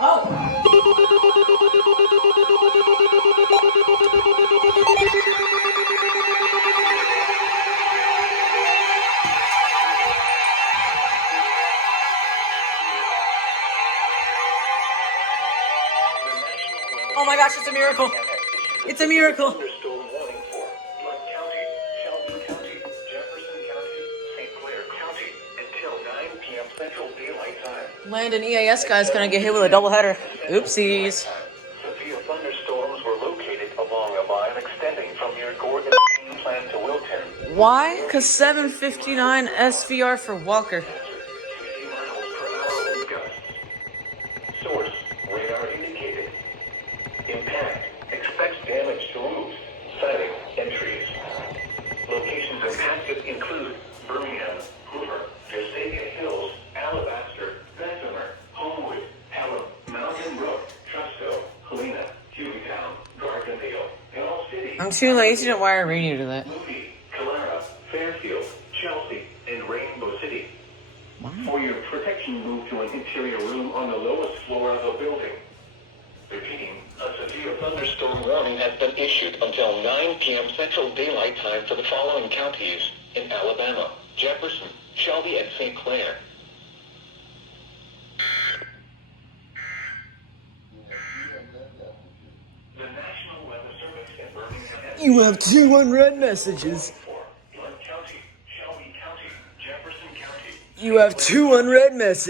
Oh! Oh my gosh, it's a miracle. It's a miracle. Thunderstorm warning for Blount County, Shelby County, Jefferson County, St. Clair County until 9 p.m. Central Daylight Time. Landon EAS guy's gonna get hit with a doubleheader. Oopsies. Severe thunderstorms were located along a line extending from near Gorgon Steam Plant to Wilton. Why? Because 759 SVR for Walker. 50 miles per hour wind gusts. Source, radar indicated. Impact, expects damage to roofs, siding, and trees. Locations impacted include Birmingham, Hoover, Vestavia Hills, Alabaster, Bessemer, Homewood, Pelham, Mountain Brook, Trusco, Helena, Hueytown, Gardendale, Hill City. I'm too lazy to wire a radio to that. Moody, Calera, Fairfield, Chelsea, and Rainbow City. Wow. For your protection, move to an interior room on the lowest floor of the building. Repeating, a severe thunderstorm warning has been issued until 9 p.m. Central Daylight Time for the following counties in Alabama: Jefferson, Shelby, and St. Clair. The National Weather Service in Birmingham. You have 2 unread messages. For Blount County, Shelby County, Jefferson County. You have 2 unread messages.